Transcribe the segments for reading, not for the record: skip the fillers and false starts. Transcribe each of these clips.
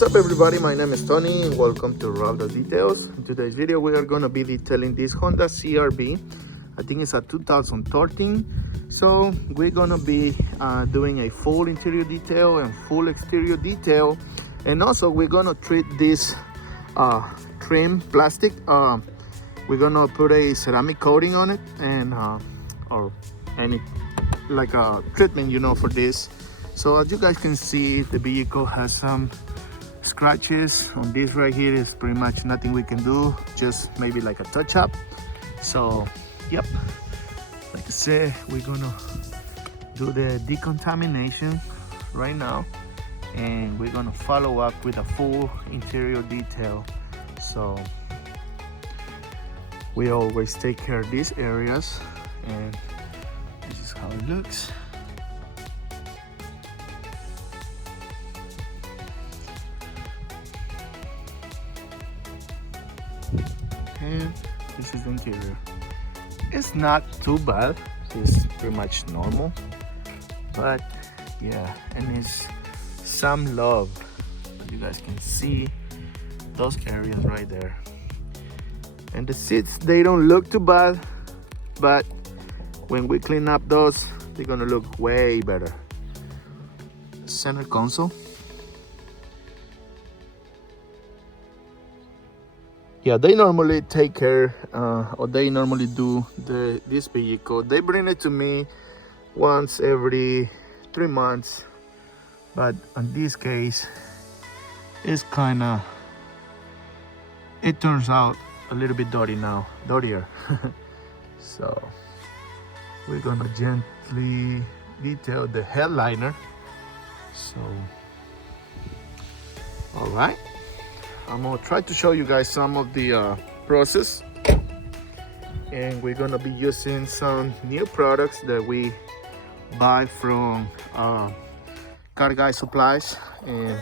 What's up everybody, my name is Tony and welcome to Raw the Details. In today's video we are going to be detailing this Honda CR-V. I think it's a 2013. So we're going to be doing a full interior detail and full exterior detail, and also we're going to treat this trim plastic. We're going to put a ceramic coating on it and or any like a treatment, for this. So as you guys can see, the vehicle has some scratches on this right here. Is pretty much nothing we can do, just maybe like a touch up. So yep, like I said, we're gonna do the decontamination right now, and we're gonna follow up with a full interior detail. So we always take care of these areas, and this is how it looks. And this is the interior. It's not too bad, it's pretty much normal, but yeah, and it's some love. You guys can see those areas right there. And the seats, they don't look too bad, but when we clean up those, they're gonna look way better. Center console. Yeah, they normally take care, or they normally do this vehicle. They bring it to me once every 3 months, but in this case, it's it turns out a little bit dirtier. So we're gonna gently detail the headliner. So, all right. I'm gonna try to show you guys some of the process, and we're gonna be using some new products that we buy from Car Guy Supplies. And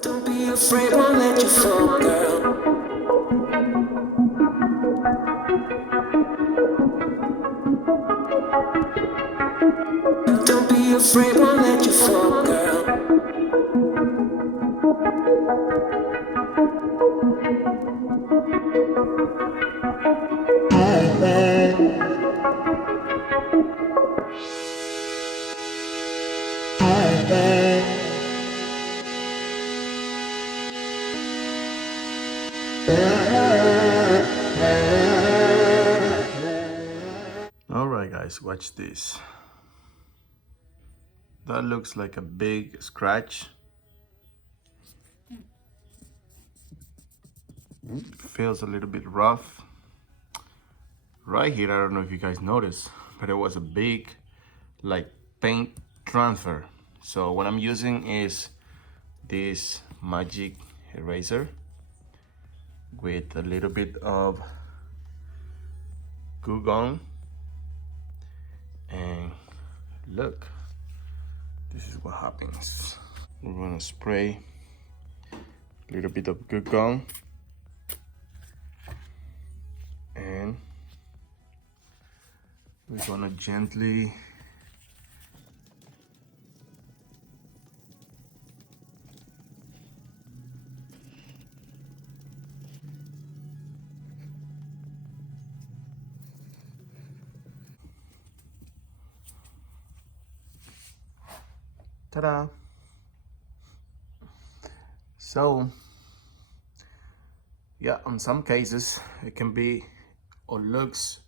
don't be afraid, won't let you fall, girl. Don't be afraid, won't let you fall, girl. all right guys, watch this. That looks like a big scratch. Feels a little bit rough right here. I don't know if you guys noticed, but it was a big like paint transfer. So what I'm using is this magic eraser with a little bit of Goo Gone, And look, this is what happens. We're gonna spray a little bit of good gum, and we're gonna gently ta-da. So yeah, in some cases it can be or looks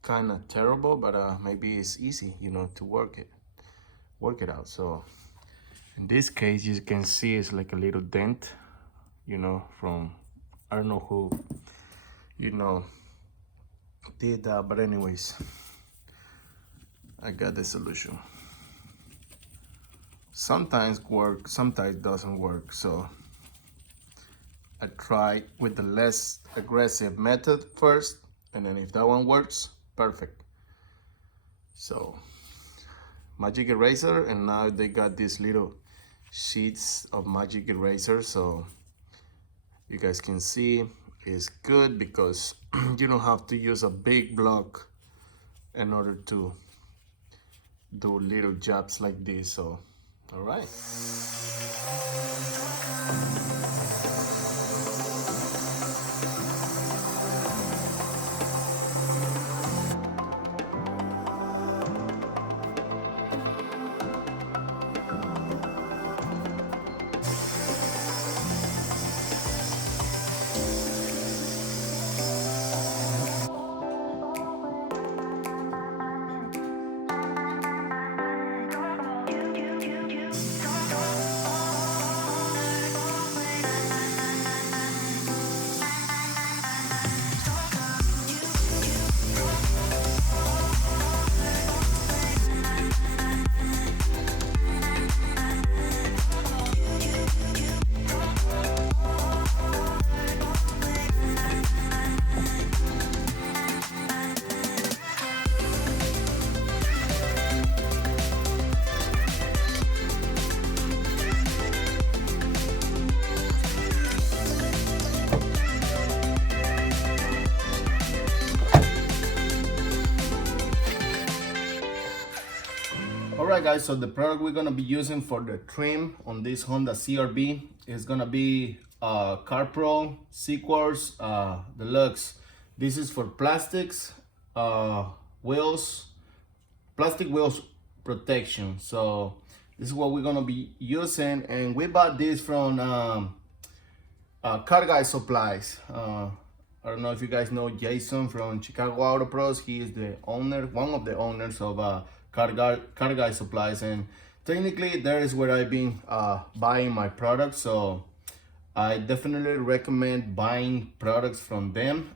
kind of terrible, but maybe it's easy, you know, to work it out. So in this case, you can see it's like a little dent, you know, from I don't know who, you know, did that, but anyways, I got the solution. Sometimes works, sometimes doesn't work. So I try with the less aggressive method first, and then if that one works, perfect. So magic eraser, and now they got these little sheets of magic eraser, so you guys can see it's good because you don't have to use a big block in order to do little jobs like this. So all right. Alright guys, so the product we're gonna be using for the trim on this Honda CR-V is gonna be CarPro Sequors Deluxe. This is for plastics wheels, plastic wheels protection. So this is what we're gonna be using, and we bought this from Car Guy Supplies. I don't know if you guys know Jason from Chicago Auto Pros. He is the owner, one of the owners of Car Guy Supplies, and technically there is where I've been buying my products. So I definitely recommend buying products from them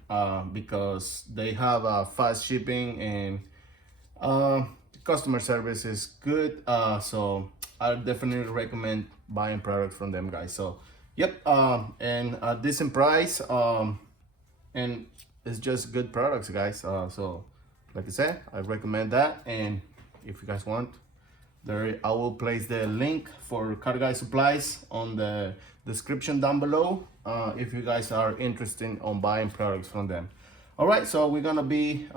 because they have fast shipping, and customer service is good. So I definitely recommend buying products from them, guys. So yep, and a decent price, and it's just good products, guys. So like I said, I recommend that, and if you guys want, there I will place the link for Car Guy Supplies on the description down below if you guys are interested on buying products from them. All right, so we're gonna be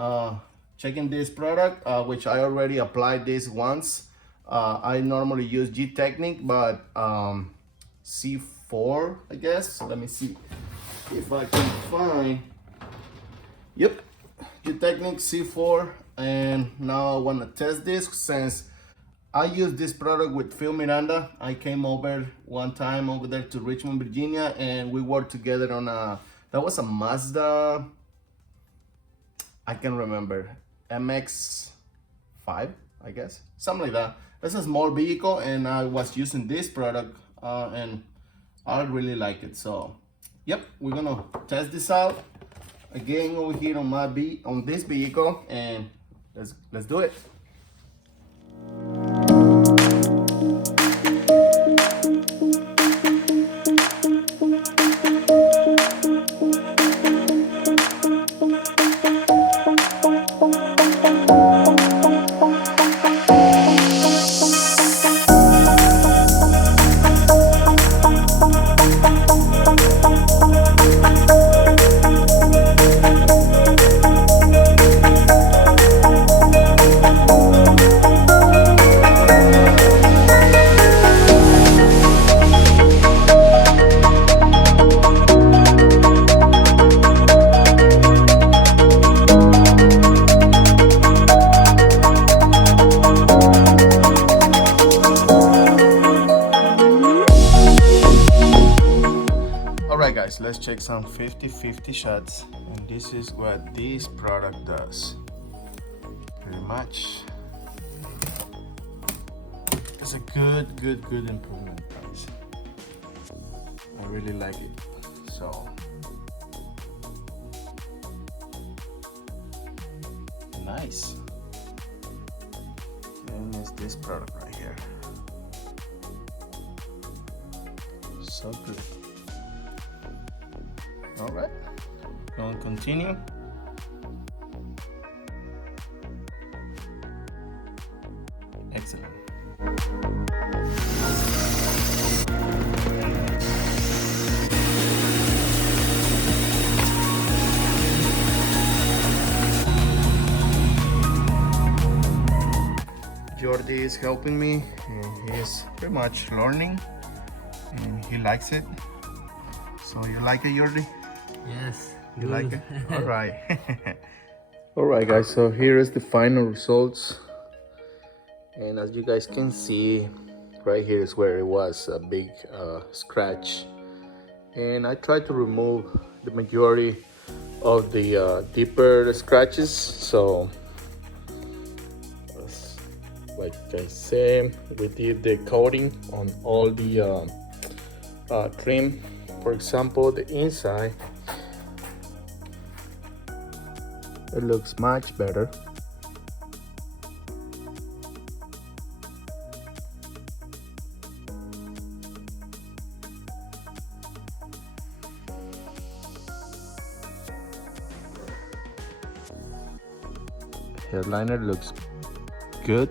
checking this product, which I already applied this once. I normally use G-Technic, but C4, I guess. Let me see if I can find. Yep, G-Technic C4, and now I want to test this since I use this product with Phil Miranda. I came over one time over there to Richmond, Virginia, and we worked together on that was a Mazda, I can remember, MX-5, I guess, something like that. It's a small vehicle, and I was using this product, and I really like it. So, yep, we're gonna test this out again over here on this vehicle, and let's do it. check some 50-50 shots, and this is what this product does. Pretty much. It's a good improvement, guys. I really like it. So nice. And it's this product right here. So good. All right, gonna continue. Excellent. Jordi is helping me, and he's pretty much learning, and he likes it. So you like it, Jordi? Yes. You like it? All right. All right, guys. So here is the final results, and as you guys can see, right here is where it was a big scratch, and I tried to remove the majority of the deeper scratches. So like I said, we did the coating on all the trim. For example, the inside, it looks much better. Headliner looks good.